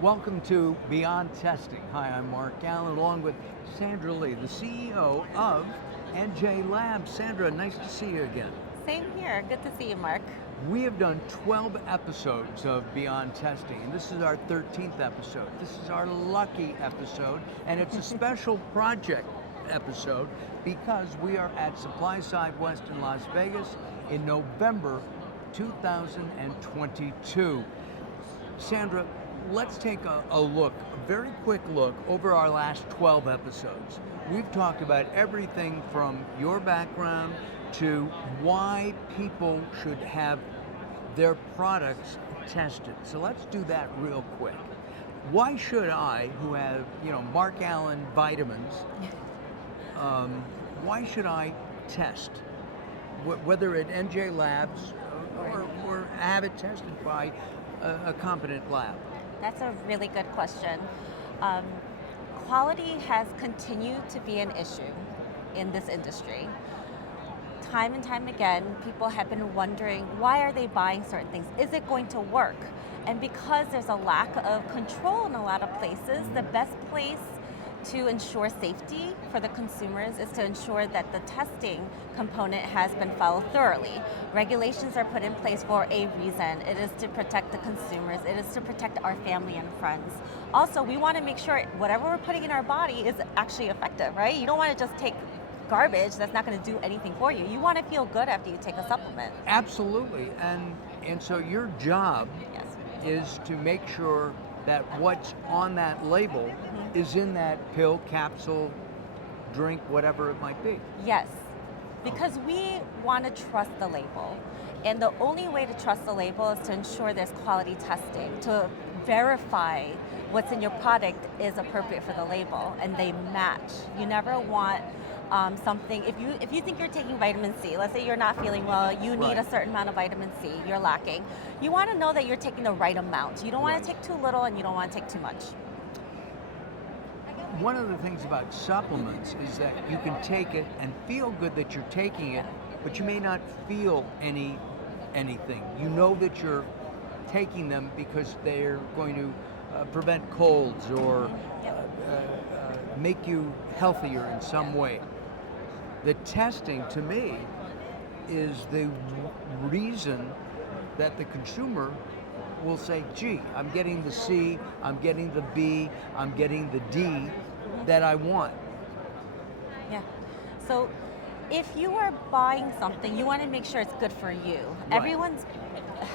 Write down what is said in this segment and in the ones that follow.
Welcome to Beyond Testing. Hi, I'm Mark Alyn, along with Sandra Lee, the CEO of NJ Labs. Sandra, nice to see you again. Same here. Good to see you, Mark. We have done 12 episodes of Beyond Testing, and this is our 13th episode. This is our lucky episode, and it's a special project episode because we are at SupplySide West in Las Vegas in November 2022. Sandra, let's take a very quick look over our last 12 episodes. We've talked about everything from your background to why people should have their products tested. So let's do that real quick. Why should I, who have, Mark Alyn vitamins, why should I test? Whether at NJ Labs or have it tested by a competent lab? That's a really good question. Quality has continued to be an issue in this industry. Time and time again, people have been wondering, why are they buying certain things? Is it going to work? And because there's a lack of control in a lot of places, the best place to ensure safety for the consumers is to ensure that the testing component has been followed thoroughly. Regulations are put in place for a reason. It is to protect the consumers. It is to protect our family and friends. Also, we want to make sure whatever we're putting in our body is actually effective, right? You don't want to just take garbage that's not going to do anything for you. You want to feel good after you take a supplement. Absolutely, and so your job is to make sure that what's on that label is in that pill, capsule, drink, whatever it might be. Yes, because we want to trust the label. And the only way to trust the label is to ensure there's quality testing, to verify what's in your product is appropriate for the label and they match. You never want something, if you think you're taking vitamin C, let's say you're not feeling well, you need a certain amount of vitamin C, you're lacking. You want to know that you're taking the right amount. You don't want to take too little and you don't want to take too much. One of the things about supplements is that you can take it and feel good that you're taking it, but you may not feel anything. You know that you're taking them because they're going to prevent colds or make you healthier in some way. The testing, to me, is the reason that the consumer will say, gee, I'm getting the C, I'm getting the B, I'm getting the D that I want. Yeah. So if you are buying something, you want to make sure it's good for you. Right. Everyone's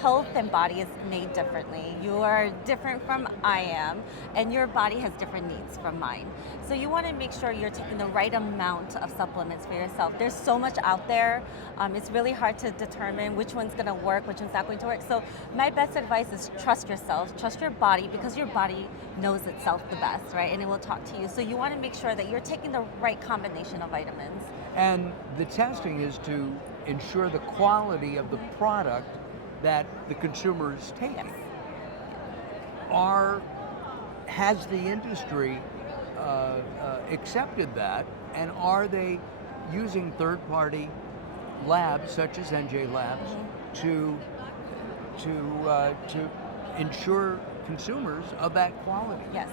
health and body is made differently. You are different from I am, and your body has different needs from mine. So you want to make sure you're taking the right amount of supplements for yourself. There's so much out there. It's really hard to determine which one's going to work, which one's not going to work. So my best advice is trust yourself, trust your body, because your body knows itself the best, right? And it will talk to you. So you want to make sure that you're taking the right combination of vitamins. And the testing is to ensure the quality of the product that the consumer is taking. Yes. Has the industry accepted that, and are they using third-party labs such as NJ Labs to ensure consumers of that quality? Yes.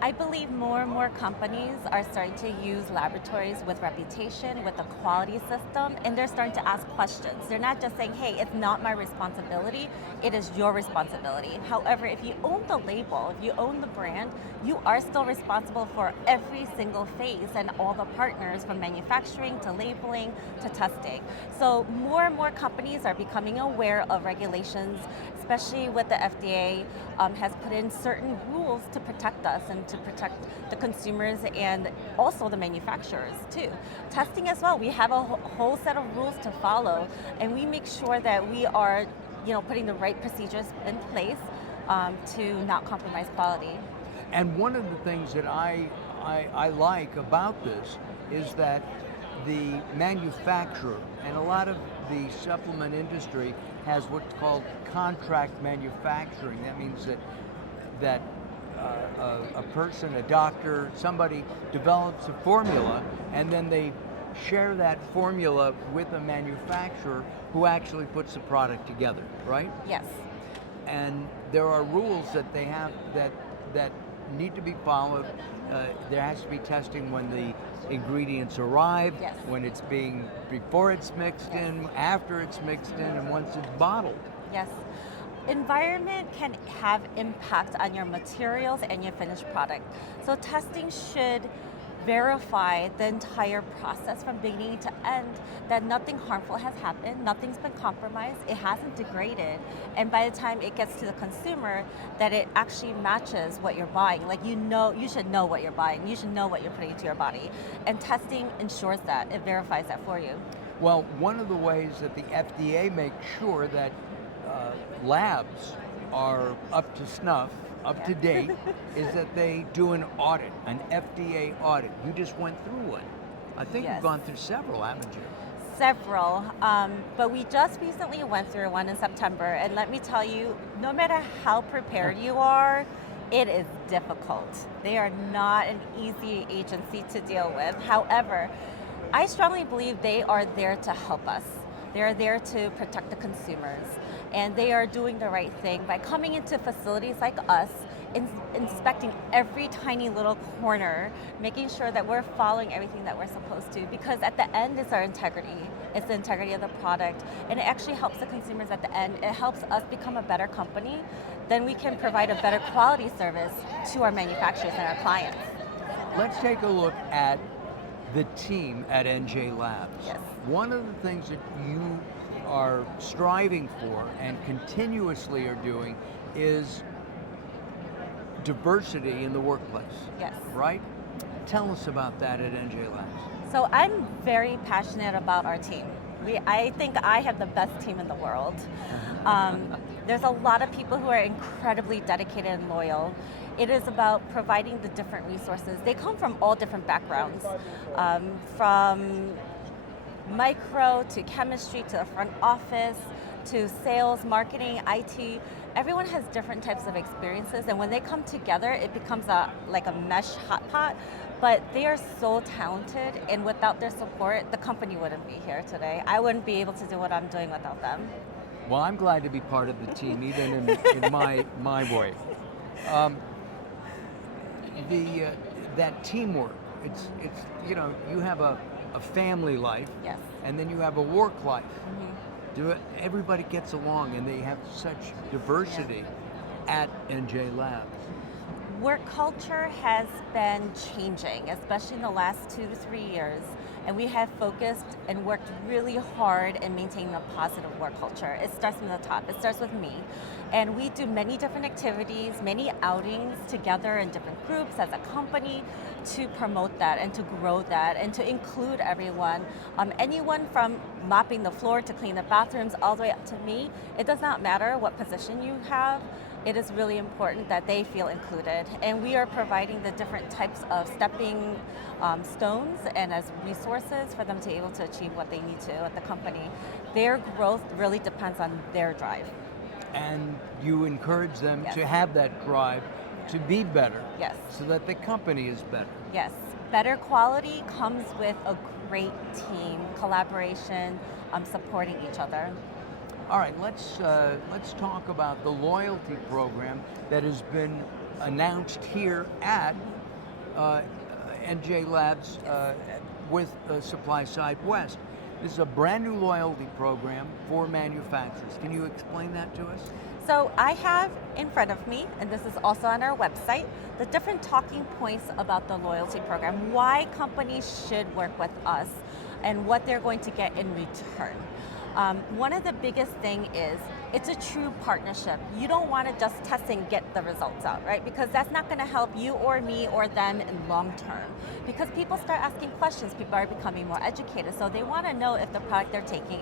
I believe more and more companies are starting to use laboratories with reputation, with a quality system, and they're starting to ask questions. They're not just saying, hey, it's not my responsibility, it is your responsibility. However, if you own the label, if you own the brand, you are still responsible for every single phase and all the partners, from manufacturing to labeling to testing. So more and more companies are becoming aware of regulations, especially with the FDA has put in certain rules to protect us and to protect the consumers and also the manufacturers too. Testing as well, we have a whole set of rules to follow, and we make sure that we are putting the right procedures in place to not compromise quality. And one of the things that I like about this is that the manufacturer, and a lot of the supplement industry has what's called contract manufacturing. That means that a person, a doctor, somebody develops a formula, and then they share that formula with a manufacturer who actually puts the product together, right? Yes. and there are rules that they have that need to be followed. There has to be testing when the ingredients arrive, Yes. when it's before it's mixed in, after it's mixed in, and once it's bottled. Yes. Environment can have impact on your materials and your finished product. So testing should verify the entire process from beginning to end, that nothing harmful has happened, nothing's been compromised, it hasn't degraded, and by the time it gets to the consumer, that it actually matches what you're buying. Like, you should know what you're buying, you should know what you're putting into your body, and testing ensures that, it verifies that for you. Well, one of the ways that the FDA makes sure that labs are up to snuff, up to date, is that they do an audit, an FDA audit. You just went through one. I think Yes. you've gone through several, haven't you? Several, but we just recently went through one in September, and let me tell you, no matter how prepared you are, it is difficult. They are not an easy agency to deal with. However, I strongly believe they are there to help us. They are there to protect the consumers, and they are doing the right thing by coming into facilities like us, inspecting every tiny little corner, making sure that we're following everything that we're supposed to, because at the end it's our integrity. It's the integrity of the product, and it actually helps the consumers at the end. It helps us become a better company. Then we can provide a better quality service to our manufacturers and our clients. Let's take a look at the team at NJ Labs. Yes. One of the things that you are striving for and continuously are doing is diversity in the workplace. Yes. Right? Tell us about that at NJ Labs. So I'm very passionate about our team. I think I have the best team in the world. There's a lot of people who are incredibly dedicated and loyal. It is about providing the different resources. They come from all different backgrounds, from micro to chemistry to the front office to sales, marketing, IT. Everyone has different types of experiences, and when they come together, it becomes like a mesh hot pot. But they are so talented, and without their support, the company wouldn't be here today. I wouldn't be able to do what I'm doing without them. Well, I'm glad to be part of the team, even in my way. That teamwork. It's you have a family life, Yes. and then you have a work life. Mm-hmm. Everybody gets along, and they have such diversity at NJ Labs. Work culture has been changing, especially in the last 2 to 3 years, and we have focused and worked really hard in maintaining a positive work culture. It starts from the top. It starts with me, and we do many different activities, many outings together in different groups as a company to promote that and to grow that and to include everyone. Anyone from mopping the floor to clean the bathrooms all the way up to me. It does not matter what position you have. It is really important that they feel included, and we are providing the different types of stepping stones and as resources for them to be able to achieve what they need to at the company. Their growth really depends on their drive. And you encourage them Yes. to have that drive to be better, Yes. so that the company is better. Yes, better quality comes with a great team, collaboration, supporting each other. All right, let's talk about the loyalty program that has been announced here at NJ Labs with SupplySide West. This is a brand new loyalty program for manufacturers. Can you explain that to us? So I have in front of me, and this is also on our website, the different talking points about the loyalty program, why companies should work with us, and what they're going to get in return. One of the biggest thing is it's a true partnership. You don't want to just test and get the results out, right? Because that's not going to help you or me or them in long term. Because people start asking questions, people are becoming more educated, so they want to know if the product they're taking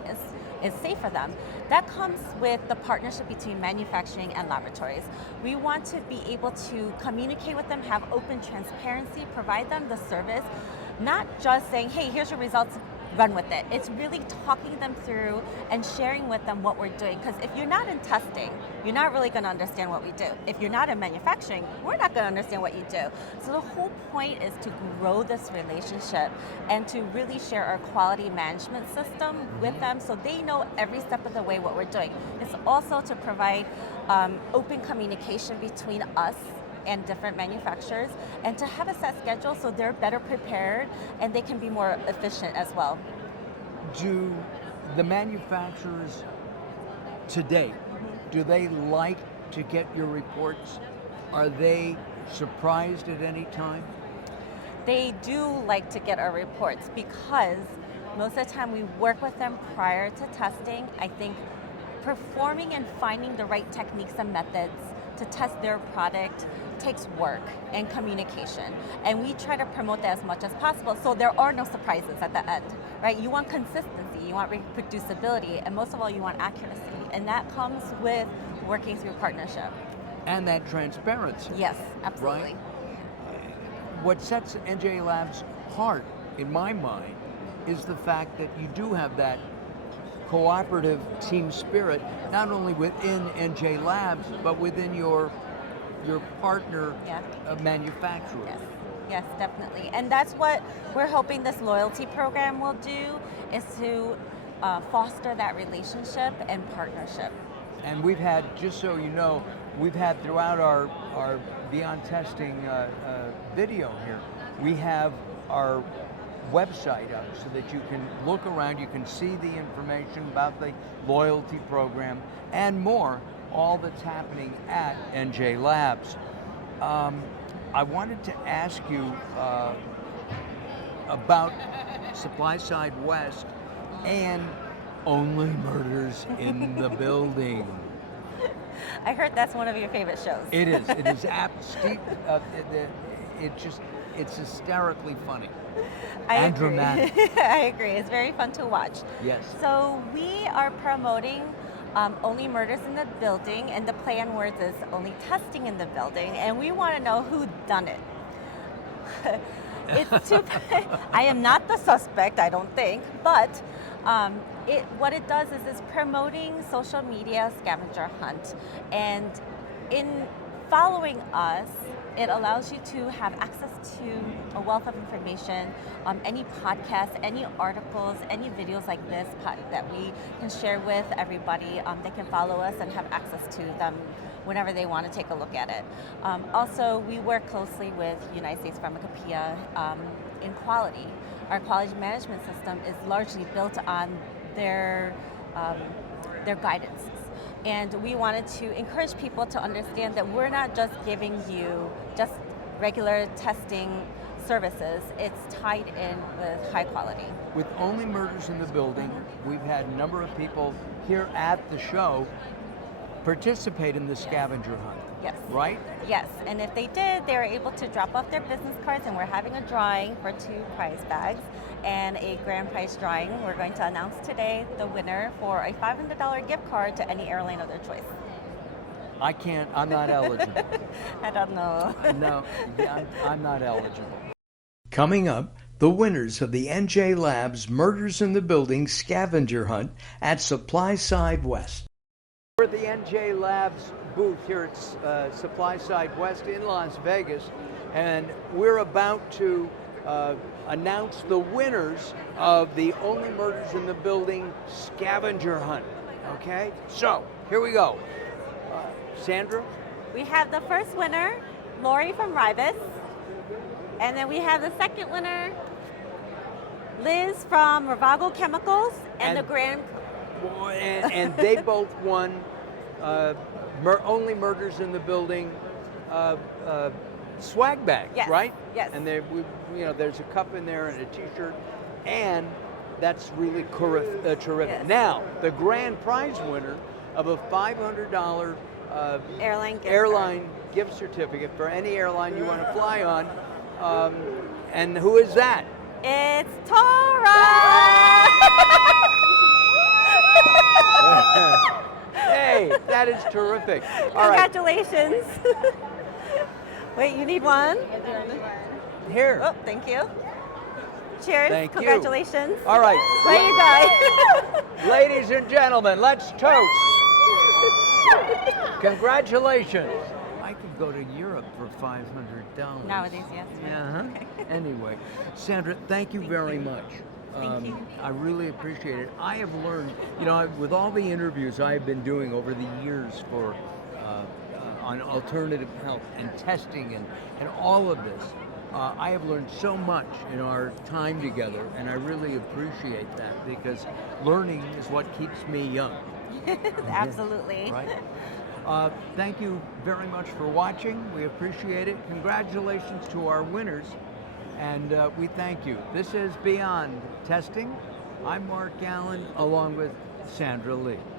is safe for them. That comes with the partnership between manufacturing and laboratories. We want to be able to communicate with them, have open transparency, provide them the service, not just saying, hey, here's your results, run with it. It's really talking them through and sharing with them what we're doing. Because if you're not in testing, you're not really going to understand what we do. If you're not in manufacturing, we're not going to understand what you do. So the whole point is to grow this relationship and to really share our quality management system with them so they know every step of the way what we're doing. It's also to provide open communication between us and different manufacturers, and to have a set schedule so they're better prepared and they can be more efficient as well. Do the manufacturers today, do they like to get your reports? Are they surprised at any time? They do like to get our reports because most of the time we work with them prior to testing. I think performing and finding the right techniques and methods to test their product takes work and communication, and we try to promote that as much as possible so there are no surprises at the end, right? You want consistency, you want reproducibility, and most of all you want accuracy, and that comes with working through partnership. And that transparency. Yes, absolutely. Right? What sets NJ Labs apart, in my mind, is the fact that you do have that cooperative team spirit, not only within NJ Labs, but within your partner manufacturers. Yes. Yes, definitely. And that's what we're hoping this loyalty program will do, is to foster that relationship and partnership. And we've had, just so you know, we've had throughout our Beyond Testing video here, we have our website up so that you can look around, you can see the information about the loyalty program and more, all that's happening at NJ Labs. I wanted to ask you about SupplySide West and Only Murders in the Building. I heard that's one of your favorite shows. It is. It is it's hysterically funny and dramatic. I agree. It's very fun to watch. Yes. So we are promoting Only Murders in the Building, and the play on words is Only Testing in the Building, and we want to know who done it. I am not the suspect, I don't think, but what it does is it's promoting social media scavenger hunt, and in following us, it allows you to have access to a wealth of information, any podcasts, any articles, any videos like this that we can share with everybody. They can follow us and have access to them whenever they want to take a look at it. Also, we work closely with United States Pharmacopoeia in quality. Our quality management system is largely built on their guidance. And we wanted to encourage people to understand that we're not just giving you just regular testing services, it's tied in with high quality. With Only Murders in the Building, we've had a number of people here at the show participate in the scavenger hunt. Yes. Right? Yes, and if they did, they were able to drop off their business cards, and we're having a drawing for 2 prize bags and a grand prize drawing. We're going to announce today the winner for a $500 gift card to any airline of their choice. I'm not eligible. I don't know. No, I'm not eligible. Coming up, the winners of the NJ Labs Murders in the Building scavenger hunt at SupplySide West. We're at the NJ Labs booth here at SupplySide West in Las Vegas, and we're about to announce the winners of the Only Murders in the Building scavenger hunt. Okay, so here we go. Sandra? We have the first winner, Lori from Ribus, and then we have the second winner, Liz from Ravago Chemicals, and the grand. And they both won Only Murders in the Building swag bags, yes, right? Yes. And there's a cup in there and a T-shirt, and that's really terrific. Yes. Now, the grand prize winner of a $500 airline gift certificate for any airline you want to fly on, and who is that? It's Tara! Hey, that is terrific. All right. Congratulations. Wait, you need one? Here. Oh, thank you. Cheers. Thank you. Congratulations. All right. There you go. Ladies and gentlemen, let's toast. Congratulations. I could go to Europe for $500. Nowadays, yes. Yeah. Anyway, Sandra, thank you very much. Thank you. I really appreciate it. I have learned, with all the interviews I've been doing over the years for on alternative health and testing and all of this, I have learned so much in our time together, and I really appreciate that because learning is what keeps me young. Absolutely. Right. Thank you very much for watching. We appreciate it. Congratulations to our winners, and we thank you. This is Beyond Testing. I'm Mark Alyn, along with Sandra Lee.